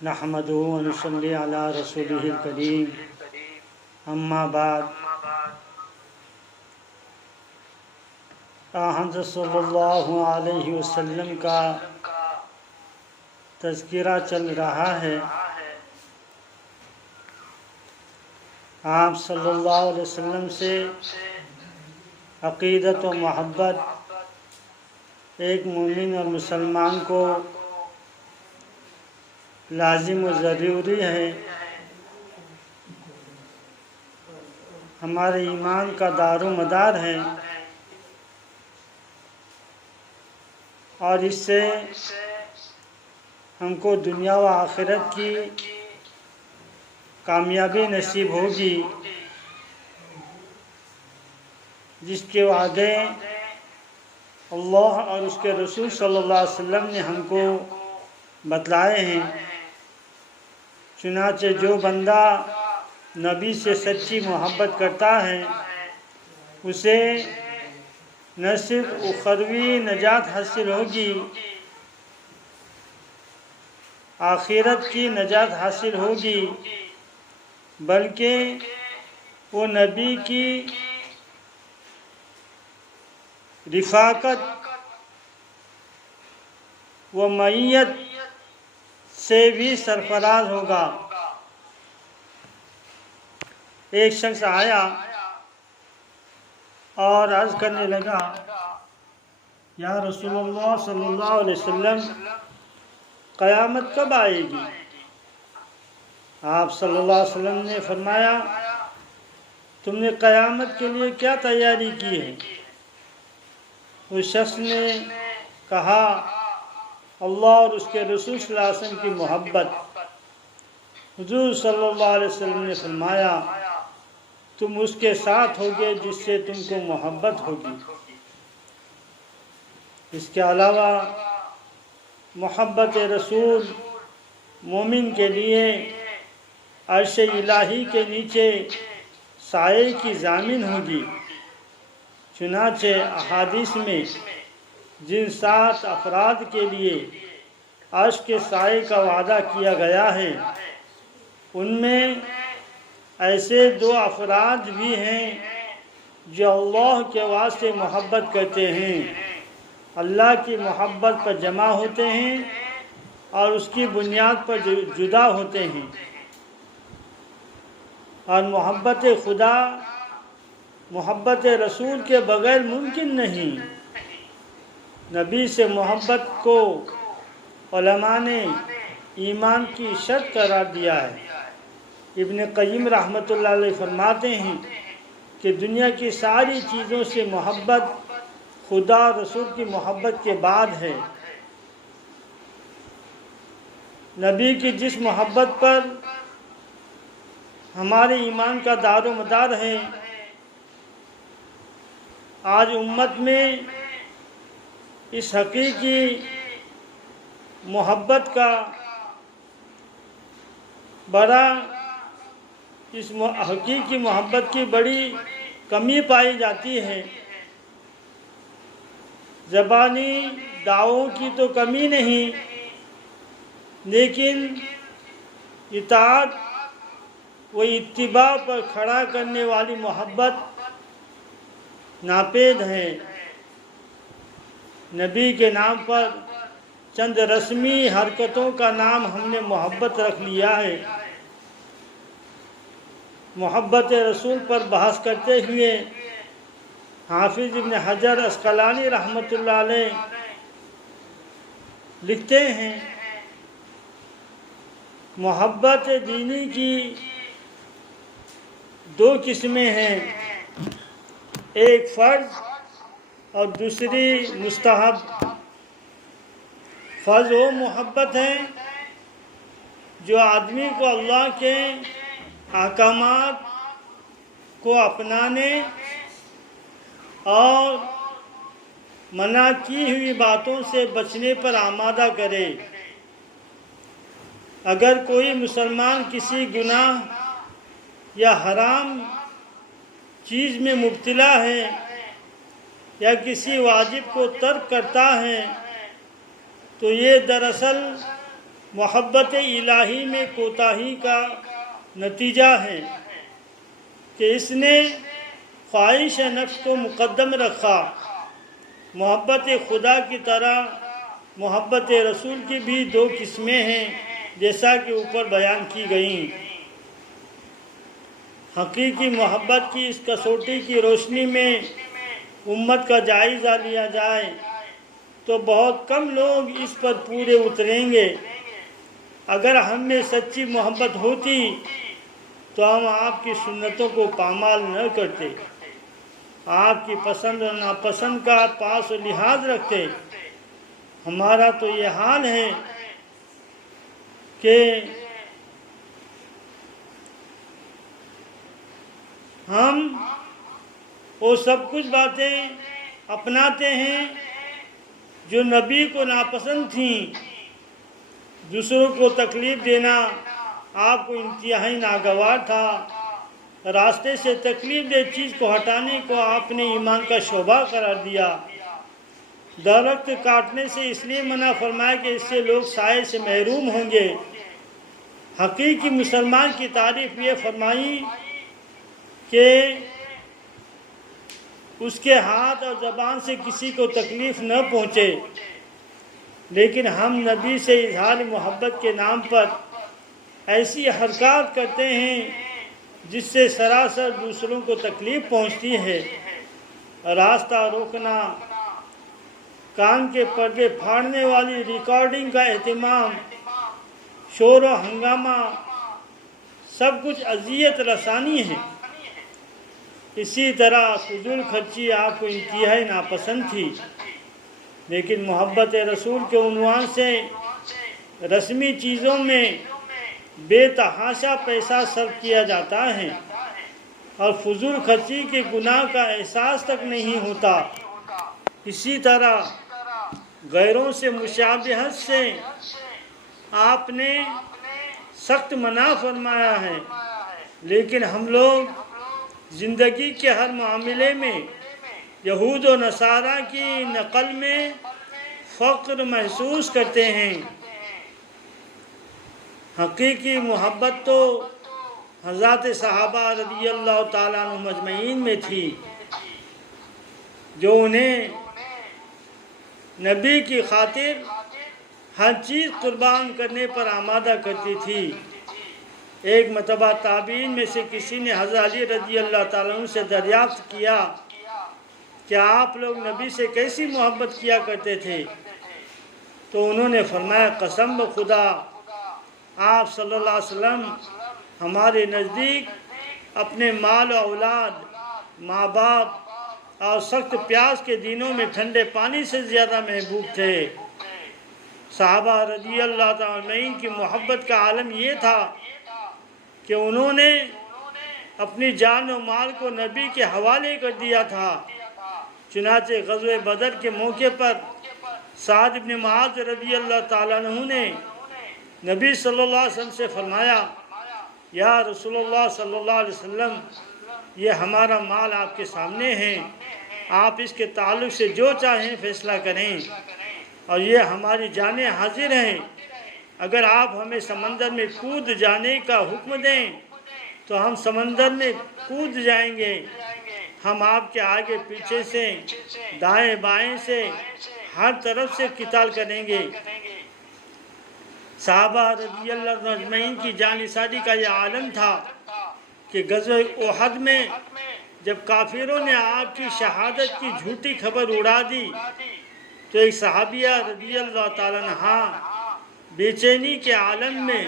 نحمدہ و نصلی علی رسولہ الکریم اما بعد حضرت صلی اللہ علیہ وسلم کا تذکرہ چل رہا ہے۔ آپ صلی اللہ علیہ وسلم سے عقیدت و محبت ایک مومن اور مسلمان کو لازم و ضروری ہے۔ ہمارے ایمان کا دار و مدار ہے اور اس سے ہم کو دنیا و آخرت کی کامیابی نصیب ہوگی، جس کے وعدے اللہ اور اس کے رسول صلی اللہ علیہ وسلم نے ہم کو بتلائے ہیں۔ چنانچہ جو بندہ نبی سے سچی محبت کرتا ہے اسے نہ صرف اخروی نجات حاصل ہوگی، آخرت کی نجات حاصل ہوگی، بلکہ وہ نبی کی رفاقت و معیت سے بھی سرفراز ہوگا۔ ایک شخص آیا اور عرض کرنے لگا، یا رسول اللہ صلی اللہ علیہ وسلم، قیامت کب آئے گی؟ آپ صلی اللہ علیہ وسلم نے فرمایا، تم نے قیامت کے لیے کیا تیاری کی ہے؟ اس شخص نے کہا، اللہ اور اس کے رسول صلی اللہ علیہ وسلم کی محبت۔ حضور صلی اللہ علیہ وسلم نے فرمایا، تم اس کے ساتھ ہوگے جس سے تم کو محبت ہوگی۔ اس کے علاوہ محبت رسول مومن کے لیے عرش الہی کے نیچے سائے کی ضامن ہوگی۔ چنانچہ احادیث میں جن 7 افراد کے لیے عرش کے سائے کا وعدہ کیا گیا ہے، ان میں ایسے 2 افراد بھی ہیں جو اللہ کے واسطے محبت کرتے ہیں، اللہ کی محبت پر جمع ہوتے ہیں اور اس کی بنیاد پر جدا ہوتے ہیں۔ اور محبت خدا محبت رسول کے بغیر ممکن نہیں۔ نبی سے محبت کو علماء نے ایمان کی شرط قرار دیا ہے۔ ابن قیم رحمۃ اللہ علیہ فرماتے ہیں کہ دنیا کی ساری چیزوں سے محبت خدا رسول کی محبت کے بعد ہے۔ نبی کی جس محبت پر ہمارے ایمان کا دار و مدار ہے، آج امت میں اس حقیقی محبت کا اس حقیقی محبت کی بڑی کمی پائی جاتی ہے۔ زبانی دعووں کی تو کمی نہیں، لیکن اطاعت و اتباع پر کھڑا کرنے والی محبت ناپید ہے۔ نبی کے نام پر چند رسمی حرکتوں کا نام ہم نے محبت رکھ لیا ہے۔ محبت رسول پر بحث کرتے ہوئے حافظ ابن حجر عسقلانی رحمۃ اللہ علیہ لکھتے ہیں، محبت دینی کی 2 قسمیں ہیں، ایک فرض اور دوسری مستحب۔ فرض وہ محبت ہے جو آدمی کو اللہ کے احکامات کو اپنانے اور منع کی ہوئی باتوں سے بچنے پر آمادہ کرے۔ اگر کوئی مسلمان کسی گناہ یا حرام چیز میں مبتلا ہے یا کسی واجب کو ترک کرتا ہے تو یہ دراصل محبت الہی میں کوتاہی کا نتیجہ ہے کہ اس نے خواہش نفس کو مقدم رکھا۔ محبت خدا کی طرح محبت رسول کی بھی دو قسمیں ہیں، جیسا کہ اوپر بیان کی گئیں۔ حقیقی محبت کی اس کسوٹی کی روشنی میں امت کا جائزہ لیا جائے تو بہت کم لوگ اس پر پورے اتریں گے۔ اگر ہم میں سچی محبت ہوتی تو ہم آپ کی سنتوں کو پامال نہ کرتے، آپ کی پسند اور ناپسند کا پاس و لحاظ رکھتے۔ ہمارا تو یہ حال ہے کہ ہم وہ سب کچھ باتیں اپناتے ہیں جو نبی کو ناپسند تھیں۔ دوسروں کو تکلیف دینا آپ کو انتہائی ناگوار تھا۔ راستے سے تکلیف دہ چیز کو ہٹانے کو آپ نے ایمان کا شعبہ قرار دیا۔ درخت کاٹنے سے اس لیے منع فرمایا کہ اس سے لوگ سائے سے محروم ہوں گے۔ حقیقی مسلمان کی تعریف یہ فرمائی کہ اس کے ہاتھ اور زبان سے کسی کو تکلیف نہ پہنچے، لیکن ہم نبی سے اظہار محبت کے نام پر ایسی حرکات کرتے ہیں جس سے سراسر دوسروں کو تکلیف پہنچتی ہے۔ راستہ روکنا، کان کے پردے پھاڑنے والی ریکارڈنگ کا اہتمام، شور و ہنگامہ، سب کچھ اذیت رسانی ہے۔ اسی طرح فضول خرچی آپ کو انتہائی ناپسند تھی، لیکن محبت رسول کے عنوان سے رسمی چیزوں میں بے تحاشا پیسہ صرف کیا جاتا ہے اور فضول خرچی کے گناہ کا احساس تک نہیں ہوتا۔ اسی طرح غیروں سے مشابہت سے آپ نے سخت منع فرمایا ہے، لیکن ہم لوگ زندگی کے ہر معاملے میں یہود و نصارہ کی نقل میں فخر محسوس کرتے ہیں۔ حقیقی محبت تو حضرات صحابہ رضی اللہ تعالیٰ عنہ مجمعین میں تھی، جو انہیں نبی کی خاطر ہر چیز قربان کرنے پر آمادہ کرتی تھی۔ ایک مرتبہ تابعین میں سے کسی نے حضرت علی رضی اللہ تعالیٰ عنہ سے دریافت کیا کہ آپ لوگ نبی سے کیسی محبت کیا کرتے تھے؟ تو انہوں نے فرمایا، قسم بخدا آپ صلی اللہ علیہ وسلم ہمارے نزدیک اپنے مال و اولاد، ماں باپ اور سخت پیاس کے دنوں میں ٹھنڈے پانی سے زیادہ محبوب تھے۔ صحابہ رضی اللہ تعالیٰ عنہ کی محبت کا عالم یہ تھا کہ انہوں نے اپنی جان و مال کو نبی کے حوالے کر دیا تھا۔ چنانچہ غزوہ بدر کے موقع پر سعد بن معاذ رضی اللہ تعالیٰ عنہ نے نبی صلی اللہ علیہ وسلم سے فرمایا، یا رسول اللہ صلی اللہ علیہ وسلم، یہ ہمارا مال آپ کے سامنے ہے، آپ اس کے تعلق سے جو چاہیں فیصلہ کریں، اور یہ ہماری جانیں حاضر ہیں۔ اگر آپ ہمیں سمندر میں کود جانے کا حکم دیں تو ہم سمندر میں کود جائیں گے۔ ہم آپ کے آگے پیچھے سے، دائیں بائیں سے، ہر طرف سے قتال کریں گے۔ صحابہ رضی اللہ عنہ اجمعین کی جان نثاری کا یہ عالم تھا کہ غزوہ احد میں جب کافروں نے آپ کی شہادت کی جھوٹی خبر اڑا دی تو ایک صحابیہ رضی اللہ تعالیٰ عنہ بے چینی کے عالم میں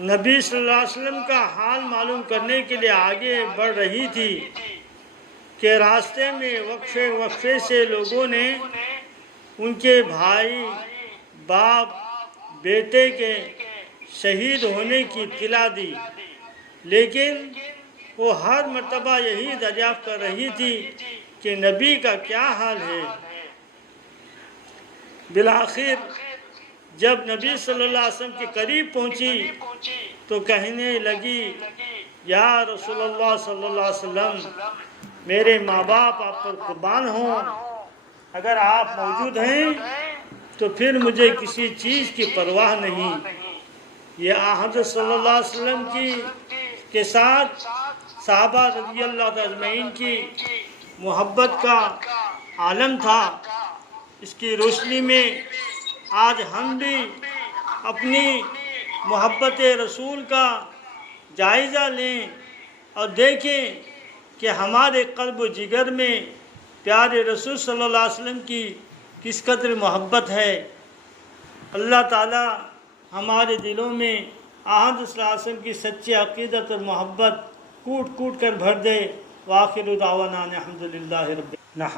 نبی صلی اللہ علیہ وسلم کا حال معلوم کرنے کے لیے آگے بڑھ رہی تھی کہ راستے میں وقفے وقفے سے لوگوں نے ان کے بھائی، باپ، بیٹے کے شہید ہونے کی اطلاع دی، لیکن وہ ہر مرتبہ یہی دریافت کر رہی تھی کہ نبی کا کیا حال ہے۔ بالآخر جب نبی صلی اللہ علیہ وسلم کے قریب پہنچی تو کہنے لگی، یا رسول اللہ صلی اللہ علیہ وسلم، میرے ماں باپ آپ پر قربان ہوں، اگر آپ موجود ہیں تو پھر مجھے کسی چیز کی پرواہ نہیں۔ یہ حضرت صلی اللہ علیہ وسلم کے ساتھ صحابہ رضی اللہ اجمعین کی محبت کا عالم تھا۔ اس کی روشنی میں آج ہم بھی اپنی محبت رسول کا جائزہ لیں اور دیکھیں کہ ہمارے قلب و جگر میں پیارے رسول صلی اللہ علیہ وسلم کی کس قدر محبت ہے۔ اللہ تعالی ہمارے دلوں میں حضرت صلی اللہ علیہ وسلم کی سچی عقیدت اور محبت کوٹ کوٹ کر بھر دے۔ وآخر دعوانا الحمدللہ رب العالمین۔